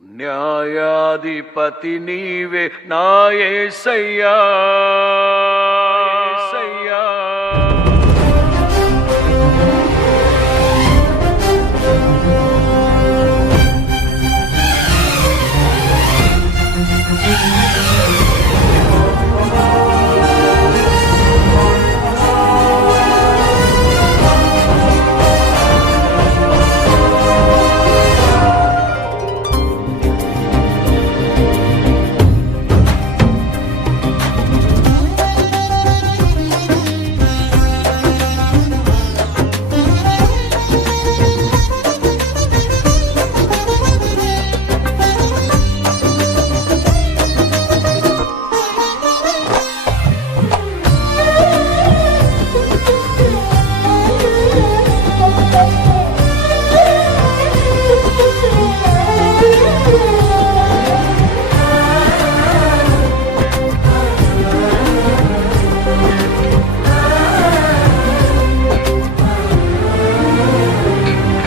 న్యాయాధిపతి నీవే నా యేసయ్యా, యేసయ్యా.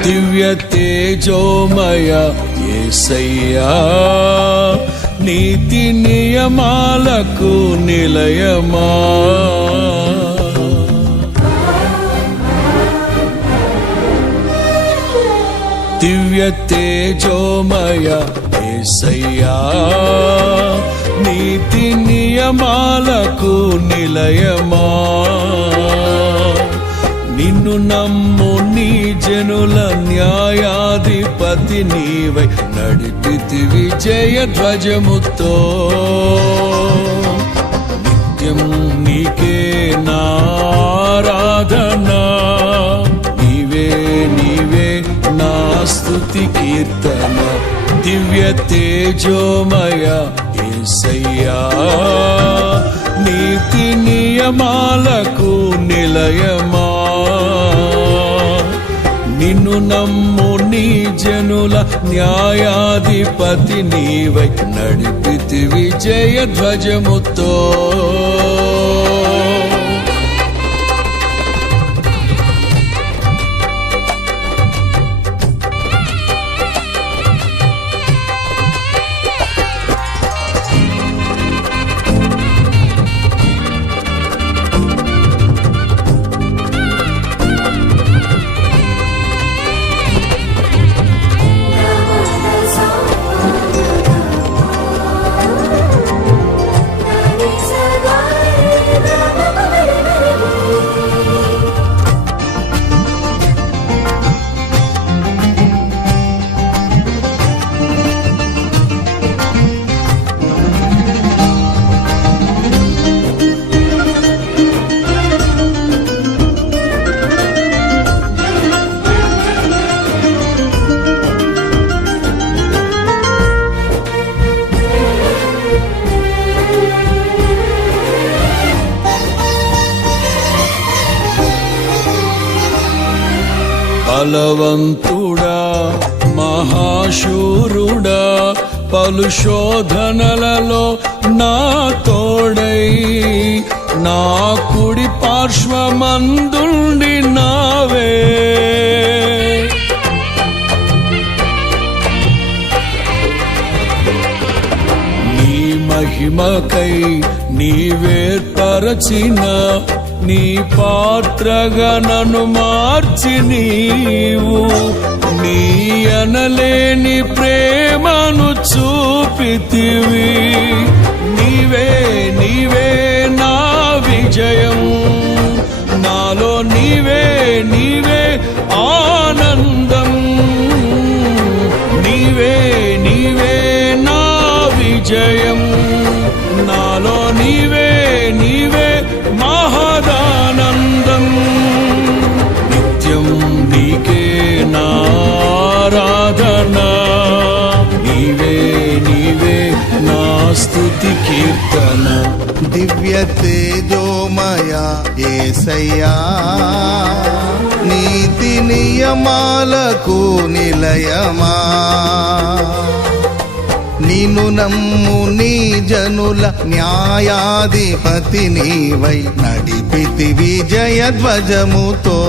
దివ్య తేజోమయ యేసయ్యా, నీతి నియమాలకు నిలయమా. దివ్య తేజోమయ యేసయ్యా, నీతి నియమాలకు నిలయమా. నిన్ను నమ్ము నీ జనుల న్యాయాధిపతి నీవై నడిపితివి జయ ధ్వజముతో. నిత్యం నీకే నారాధనా, నీవే నీవే నా స్తుతి కీర్తన. దివ్య తేజోమయ యేసయ్యా, నీతి నియమాలకు నిలయమా. నిన్ను నమ్ము నీ జనుల న్యాయాధిపతి నీవై నడిపితివి జయ ధ్వజముతో. బలవంతుడా మహాశూరుడా, పలు శోధనలలో నా తోడై నా కుడి పార్శ్వమందుండి నావే. నీ మహిమకై నీవేర్పరచిన నీ పాత్రగా నన్ను మార్చి నీవు నీ అనలేని ప్రేమను చూపితివి. నీవే నీవే నా విజయం, నాలో నీవే నీవే ఆనందం. నీవే నీవే నా విజయం, నాలో నీవే నీవే మహదానందం. నిత్యం నీకే నారాధనా, నీవే నీవే నా స్తుతి కీర్తన. దివ్య తేజోమయ యేసయ్యా, నీతి నియమాలకు నిలయమా. నిన్ను నమ్ము నీ జనుల న్యాయాధిపతి నీవై నడిపితివి జయ ధ్వజముతో.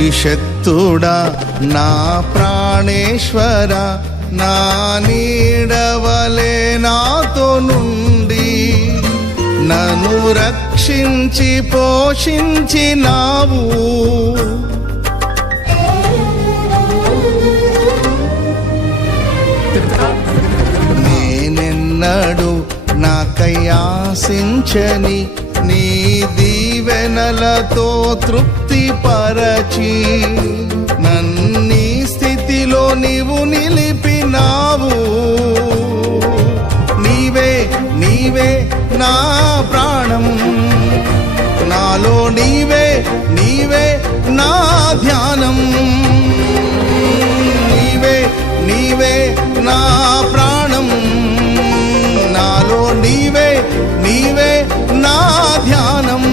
అభిషక్తుడా నా ప్రాణేశ్వర, నా నీడవలే నాతో నుండి నన్ను రక్షించి పోషించినావు. నేనెన్నడు నాకై ఆశించని నీ దీవెనలతో తృప్తి పరచి నన్నీ స్థితిలో నీవు నిలిపినావు. నీవే నీవే నా ప్రాణం, నాలో నీవే నీవే నా ధ్యానం. నీవే నీవే నా ప్రాణం, నాలో నీవే నీవే నా ధ్యానం.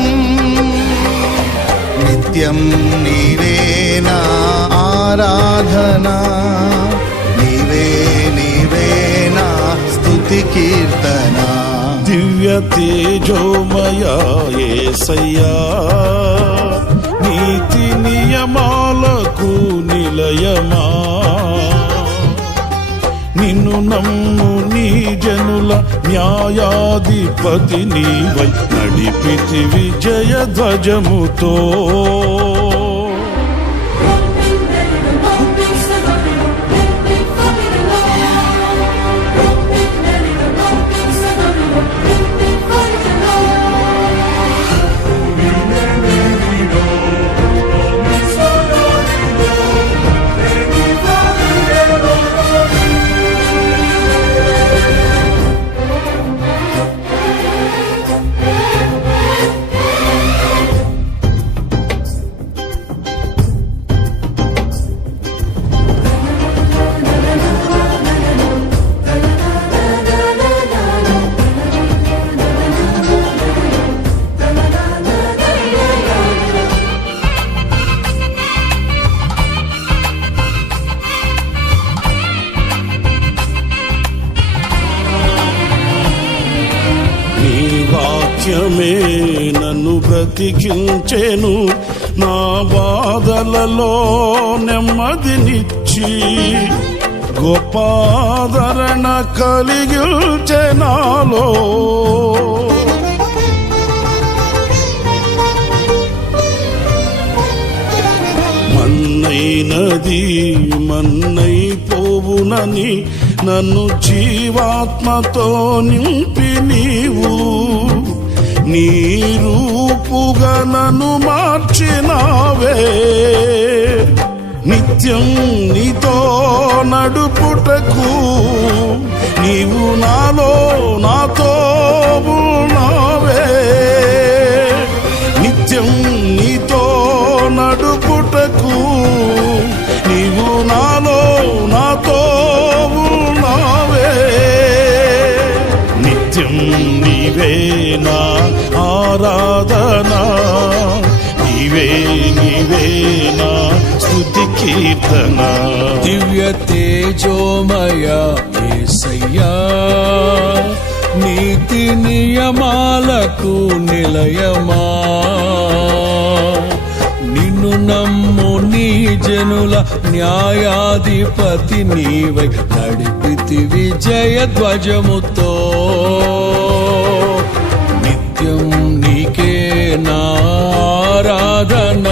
నిత్యం నీవే నా ఆరాధన, నీవే నీవే నా స్తుతి కీర్తన. దివ్య తేజోమయ యేసయ్యా, నీతి నియమాలకు నిలయమా, నిన్ను నమ్ము నీ జనుల న్యాయాధిపతి నీవై నడిపితి విజయ ధ్వజముతో. వాక్యమే నన్ను బ్రతికించెను, నా బాధలలో నెమ్మదినిచ్చి గొప్ప ఆదరణ కలిగించె నాలో. మన్నైనది మన్నైపోవునని నన్ను జీవాత్మతో నింపి నీవు నీ రూపుగా నన్ను మార్చినావే. నిత్యం నీతో నడుపుటకు నీవు నాలో నాతో ఉన్నావే. నిత్యం నీతో నడుపుటకు నీవు నాలో నాతో ఉన్నావే. నిత్యం నీవే నా ఆరాధన, నీవే నీవే నా స్తుతి కీర్తన. దివ్య తేజోమయ యేసయ్యా, నీతి నియమాలకు నిలయమా, నిన్ను నమ్ము నీ జనుల న్యాయాధిపతి నీవై నడిపితి విజయ ధ్వజముతో. నిత్యం నీకే నా ఆరాధన,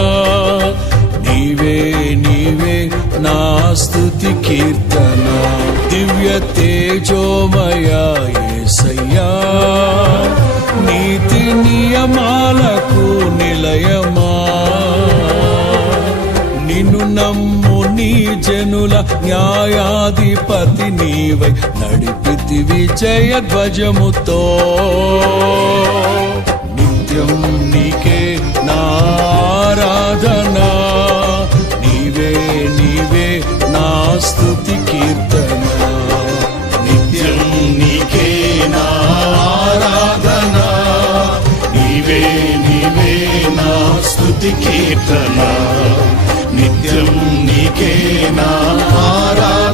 నీవే నీవే నా స్తుతి కీర్తన. దివ్య తేజోమయ యేసయ్యా, నీతి నియమాలకు నిలయమా, నిన్ను నమ్ము నీ జనుల న్యాయాధిపతి నీవై నడిపితి విజయ ధ్వజముతో. నిత్యం నీకే నా ఆరాధన, నీవే నీవే నా స్తుతి కీర్తన. నిత్యం నీకే నా ఆరాధన, నీవే నీవే నా స్తుతి కీర్తన. నిత్యం నీకే నా ఆరాధన.